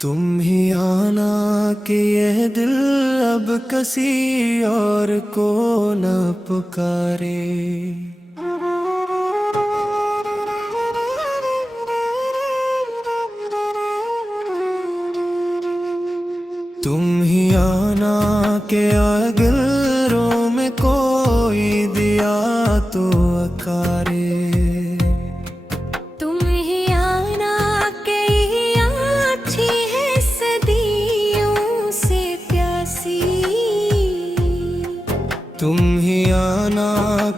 तुम ही आना कि ये दिल अब किसी और को न पुकारे। तुम ही आना के अगलों में कोई दिया तो अकारे। तुम ही आना के अच्छी है सदियों से प्यासी। तुम ही आना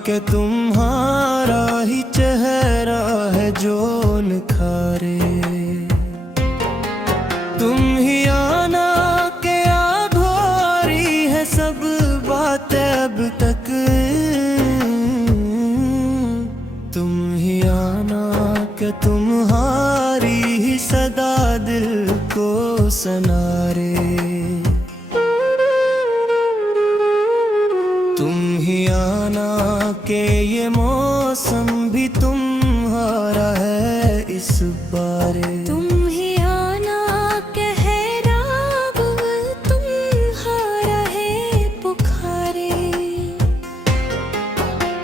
के तुम्हारा ही चेहरा है जो निखारे। तुम ही आना के अधूरी है सब बातें अब तक। तुम ही आना के तुम्हारी ही सदा दिल को सनारे। तुम ही आना के ये मौसम भी तुम्हारा है इस बारे। तुम ही आना के है राग तुम्हारा है पुकारे।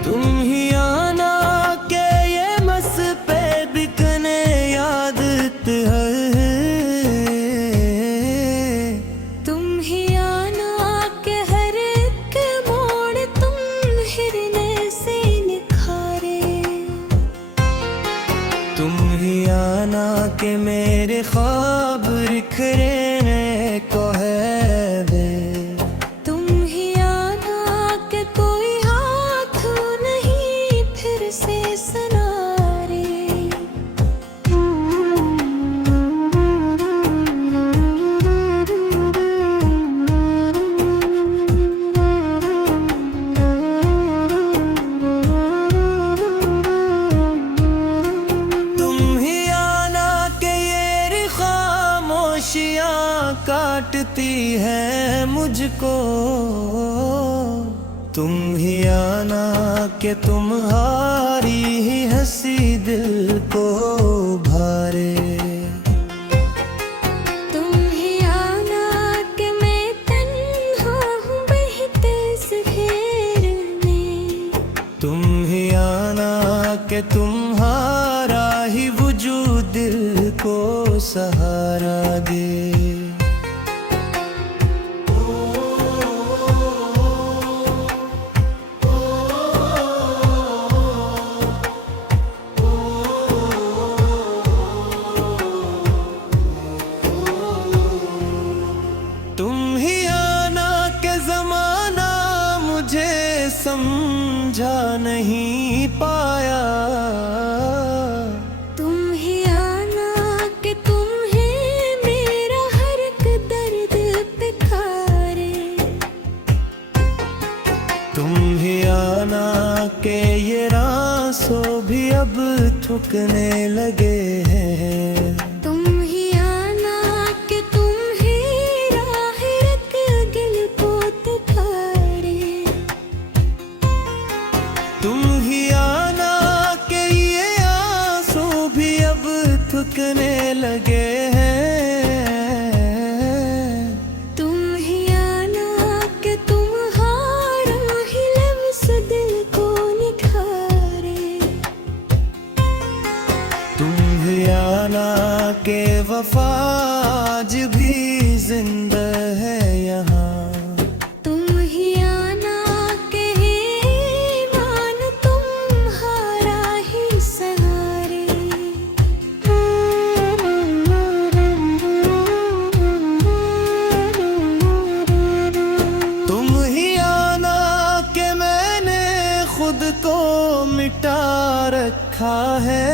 तुम ही आना के ये मस पे बिकने याद है। तुम ही आना के हर एक मोड़ तुम हिरने से निखारे। तुम ही आना के मेरे ख्वाब बिखरने को है वे। तुम ही आना के कोई हाथ नहीं फिर से सनारे। तुम ही आना के ये खामोशियाँ काटती है मुझको। तुम ही आना के तुम्हारी ही हंसी दिल को भारे। तुम ही आना के मैं तन्हा हूँ बहते इस घेर में। तुम ही आना के तुम्हारा ही वजूद दिल को सहारा दे। तुम ही आना के जमाना मुझे समझा नहीं पाया। तुम ही आना के तुम्हें मेरा हर एक दर्द पिकारे। तुम ही आना के ये रासों भी अब थकने लगे हैं। तुम ही आना के तुम्हें राह रख गिल पोत खारे। तुम ही आना के ये आंसू भी अब थकने लगे हैं। तुम ही आना के तुम्हारा ही लफ्ज़ दिल को निखारे। तुम ही आना के वफा आज भी जिंदा है यहाँ। तुम ही आना के ईमान तुम्हारा ही सहारे। तुम ही आना के मैंने खुद को मिटा रखा है।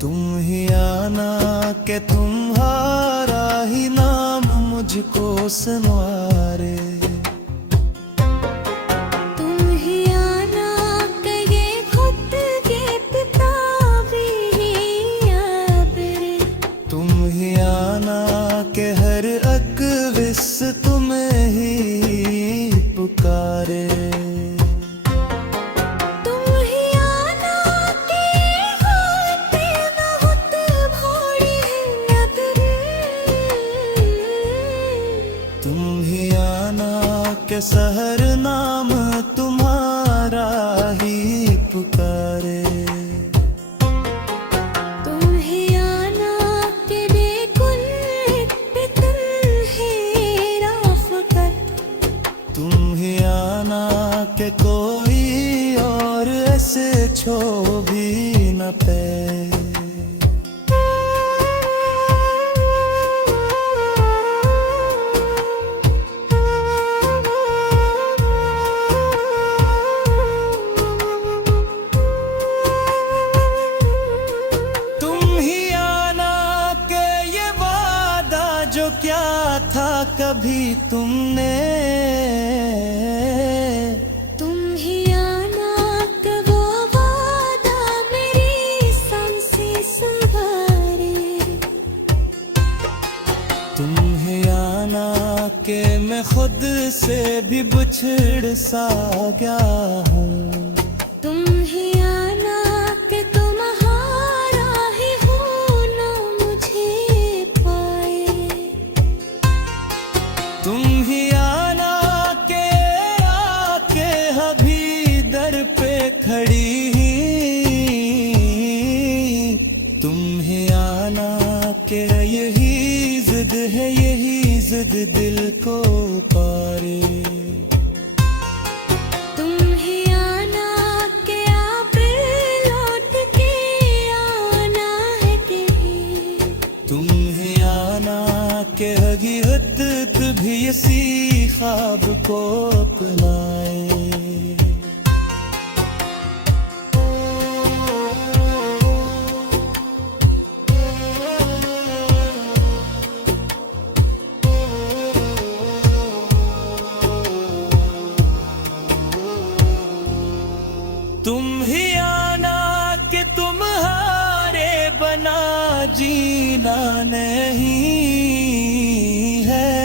तुम ही आना के तुम्हारा ही नाम मुझको सुनवारे। तुम ही आना के ये खुद के पिता भी आबरे। तुम ही आना के हर अकविस तुम्हें ही पुकारे। तुम ही आना के होते न होते भोड़ी है के सहर नाम तुम्हारा ही पुकारे। तुम ही आना के बेकुल बितल है राफ़क़त, तुम ही आना के कोई और ऐसे छो भी न पे। जो क्या था कभी तुमने, तुम ही आना का वो वादा मेरी सांसें संवारे। तुम ही आना के मैं खुद से भी बिछड़ सा गया हूँ। तुम ही आना के तुम्हारा ही हो ना मुझे पाए। तुम ही आना के आके अभी दर पे खड़ी। तुम ही आना के यही जिद है, यही जिद दिल को पारे। तुम ही आना के आप लौट के आना है कहीं। तुम ही आना के हकीकत भी इसी ख्वाब को अपनाए। तुम ही आना के तुम्हारे बना जीना नहीं है।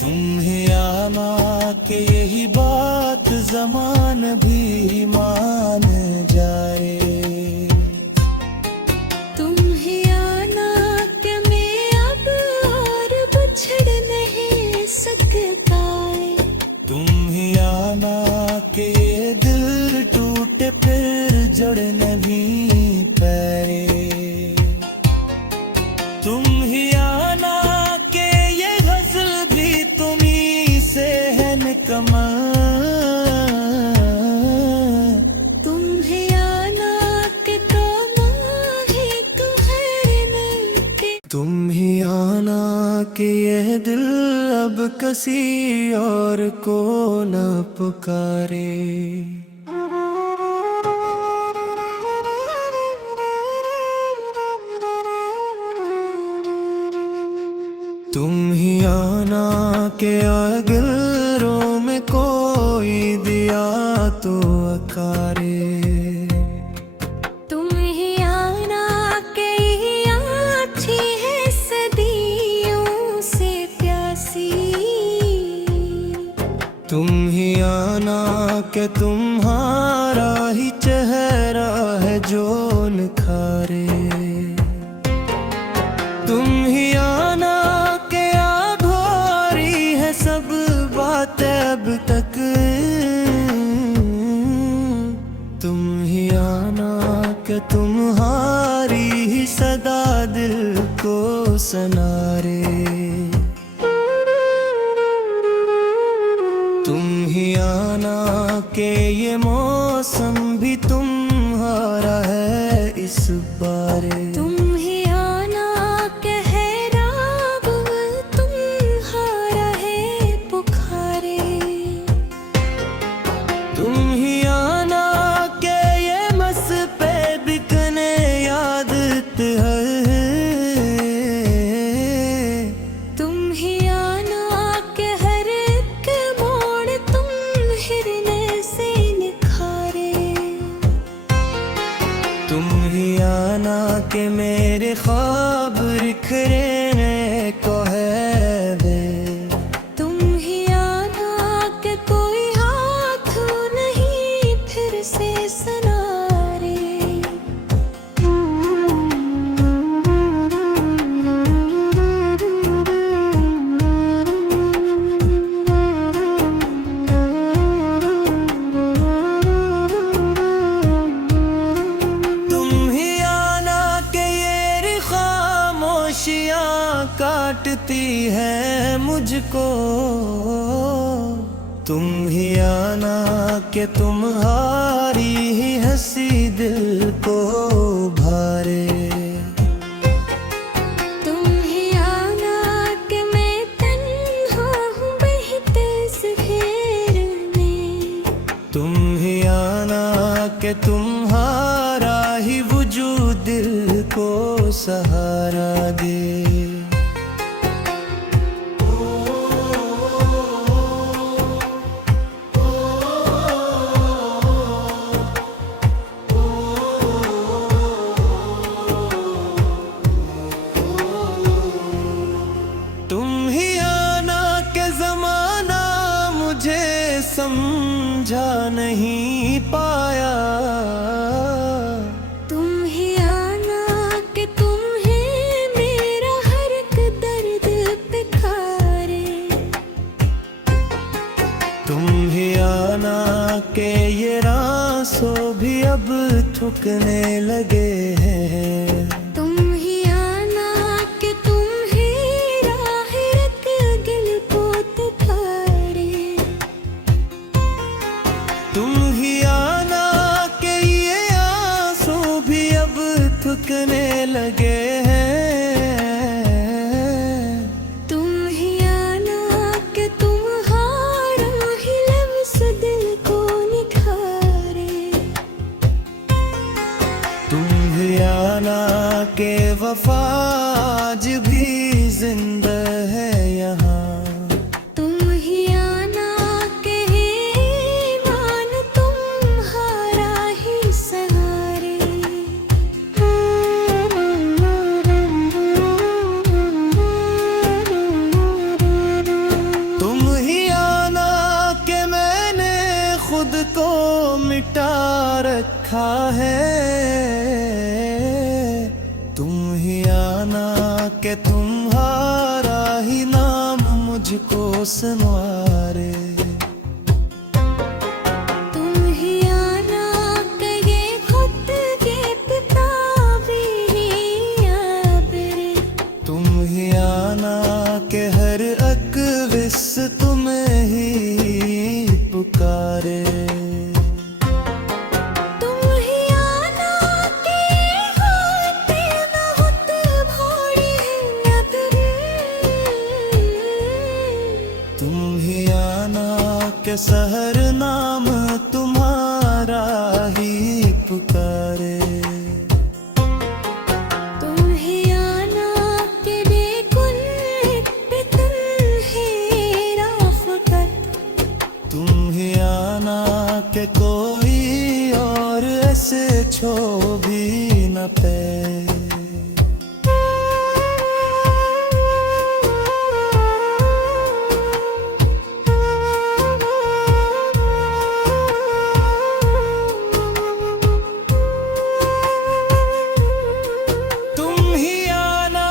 तुम ही आना के यही बात ज़मान भी मान जाए। तुम ही आना के मैं अब और बिछड़ नहीं सकता है। तुम ही आना के ये दिल टूटे फिर जड़ नहीं पाए। तुम ही आना के ये गज़ल भी तुम्ही से है निकम्मा। तुम ही आना के तो माही कहर के। तुम ही आना के ये दिल अब किसी और को न पुकारे। तुम ही आना के अगलों में कोई दिया तो अकारे। तुम ही आना के ही अच्छी है सदियों से प्यासी। तुम ही आना के तुम्हारा ही चेहरा है जो निखारे। तुम ही आना के अधूरी है सब बातें अब तक। तुम ही आना के तुम्हारी ही सदा दिल को सनारे। तुम ही आना के ये मौसम भी तुम्हारा है इस बारे। तुम ही आना के है राग तुम्हारा है पुकारे। तुम ही आना के ये मस पे बिकने याद है। तुम ही आना के हर एक मोड़ तुम हिरने से निखारे। तुम ही आना के मेरे ख्वाब बिखरने को है दे। तुम ही आना के कोई हाथ नहीं फिर से सनारे। खामोशियाँ काटती है मुझको, तुम ही आना के तुम्हारी ही हंसी दिल को भारे। तुम ही आना कि मैं तन्हा हूँ बहते इस घेर में, तुम ही आना के तुम्हारा ही वजूद दिल को सहारा दे। तुम ही आना के जमाना मुझे समझा नहीं पाया, तुम ही आना कि तुम्हें मेरा हर एक दर्द पिकारे। तुम ही आना के ये रासों भी अब थकने लगे हैं। तुम ही आना कि तुम्हें राह रख गिल पोत थारे। तुम ही आना के ये आंसू भी अब थकने लगे हैं। तुम ही आना कि तुम्हारा ही लफ्ज़ दिल को निखारे। तुम ही आना के वफा आज भी जिंदा है यहाँ। तुम ही आना के ईमान तुम्हारा ही सहारे। तुम ही आना के मैंने खुद को मिटा रखा है। तुम ही आना के तुम्हारा ही नाम मुझको सुनवारे। तुम ही आना के ये खुद के पिता भी आबरे। तुम ही आना के हर अकविस तुम्हें ही पुकारे। तुम ही आना के होते न होते भोरे नगरे। तुम ही आना के सहर नाम तुम्हारा ही पुकारे। तुम ही आना के बेकुल पे तन्हे राफ़क़त। तुम ही आना के कोई और ऐसे छो भी न पे। तुम ही आना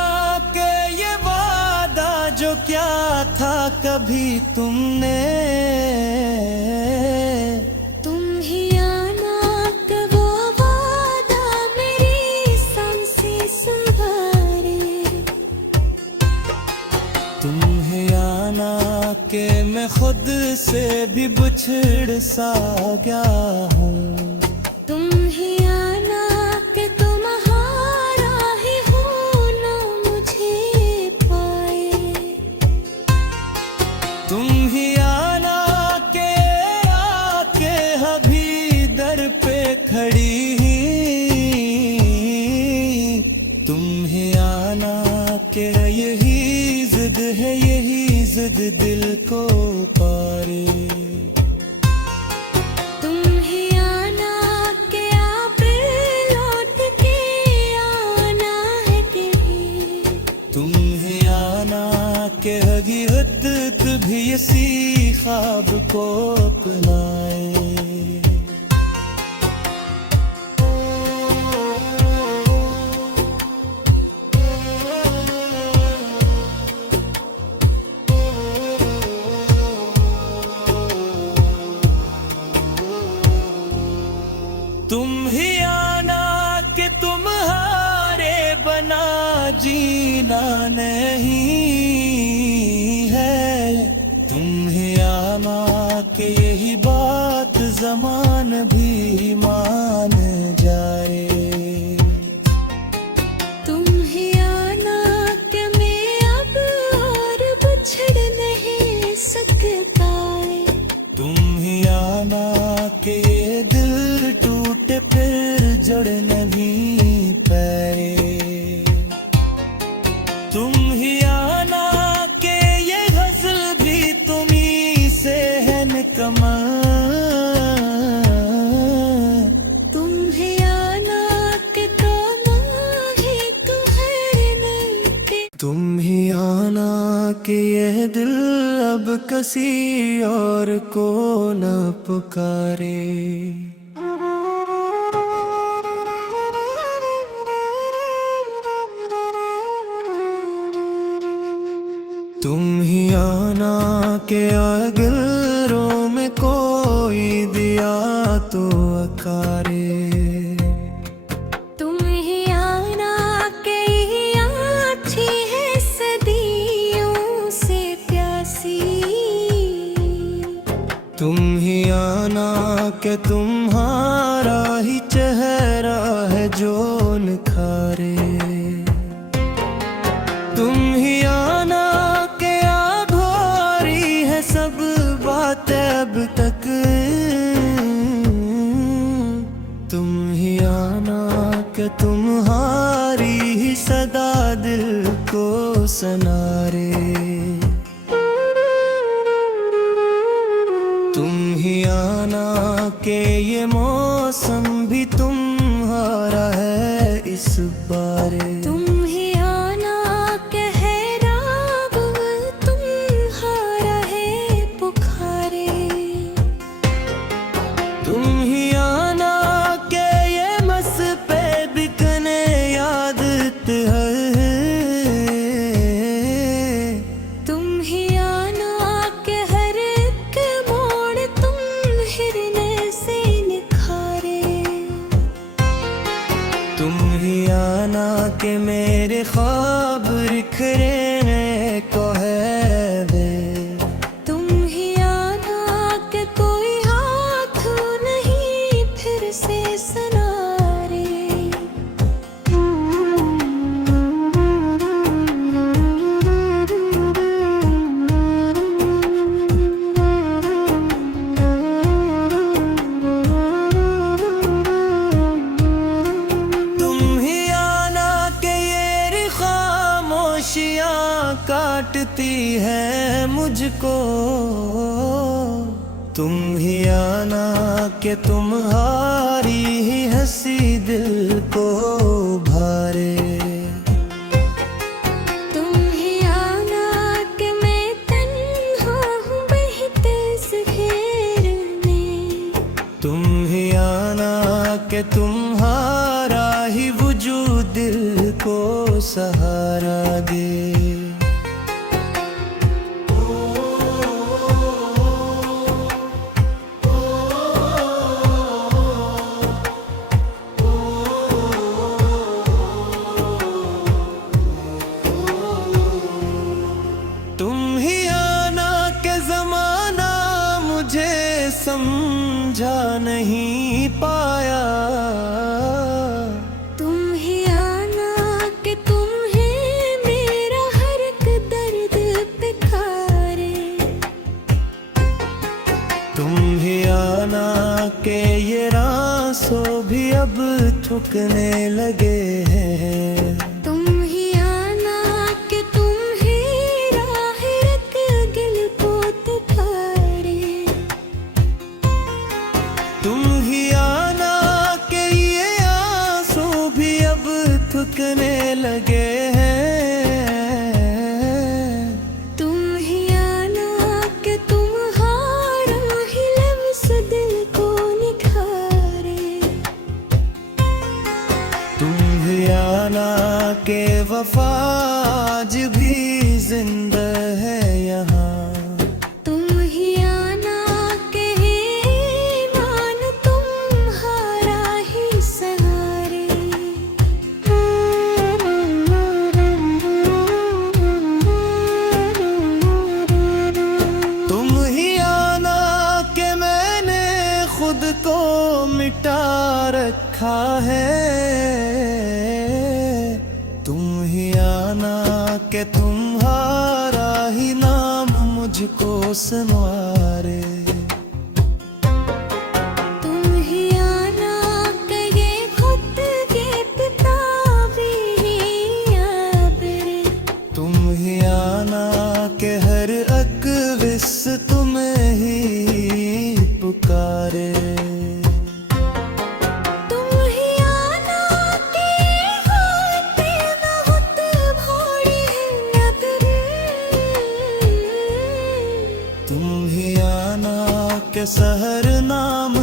के ये वादा जो क्या था कभी तुमने। तुम ही आना का वो वादा मेरी सांसें संवारे। तुम ही आना के मैं खुद से भी बिछड़ सा गया हूँ। तुम ही आना के तुम्हारा ही होना मुझे पाए। तुम ही आना के आके अभी दर पे खड़ी। तुम ही आना के यही जिद है, यही जिद दिल को पारे। तुम ही आना के आप लौट के आना है कभी। तुम ही आना के हकीकत भी इसी ख्वाब को अपनाए। तुम ही आना के तुम्हारे बना जीना नहीं है। तुम ही आना के यही बात ज़मान भी मान जाए। तुम ही आना के मैं अब और बिछड़ नहीं सकता है। तुम ही आना के ये दिल टूटे फिर जुड़ नहीं पाए। तुम ही आना के ये गज़ल भी तुम्ही से है निकम्मा। तुम ही आना के तो माही कहने के। तुम ही आना के ये दिल अब किसी और को न पुकारे। तुम ही आना के अगलों में कोई दिया तो अकारे। तुम ही आना के ही अच्छी है सदियों से प्यासी। तुम ही आना के तुम्हारा ही चेहरा है जो निखारे। तुम ही आना के अधूरी है सब बातें अब तक। तुम ही आना के तुम्हारी ही सदा दिल को सनारे। तुम ही आना के ये मौसम भी तुम्हारा है इस बारे। तुम ही आना के है राग तुम्हारा है पुकारे। तुम ही आना के ये मस पे बिकने यादत है। तुम ही आना के हर एक मोड़ तुम हिरने से निखारे। तुम ही आना के मेरे ख्वाब बिखरने को है वे। तुम ही आना के कोई हाथ नहीं फिर से सनारे। तुम ही आना के ये खामोशियाँ काटती है मुझको। तुम ही आना के तुम्हारी ही हंसी दिल को भारे। तुम ही आना के मैं तन्हा हूँ बहते इस घेर में। तुम ही आना के तुम्हारा ही वजूद दिल को सहारा दे। तुम ही आना के ज़माना मुझे समझा नहीं पाया। तुम ही आना के तुम्हें मेरा हर एक दर्द पिकारे। तुम ही आना के ये रासों भी अब थकने लगे हैं। तुम ही आना के तुम्हें राह रख गिल पोत थारे। तुम ही आना के ये आंसू भी अब थकने लगे हैं। तुम ही आना के तुम्हारा ही लफ्ज़ दिल को निखारे। तुम ही आना के वफाज भी जिंदा है यहाँ। तुम ही आना के ईमान तुम्हारा ही सहारे। लिखा है, तुम ही आना के तुम्हारा ही नाम मुझको सुनवारे। तुम ही आना कहे खुद के पिता भी अबरे। तुम ही आना के हर अकविस तुम्हें ही पुकारे। तुम ही आना के होते बहुत भोरे नगरे। तुम ही आना के शहर नाम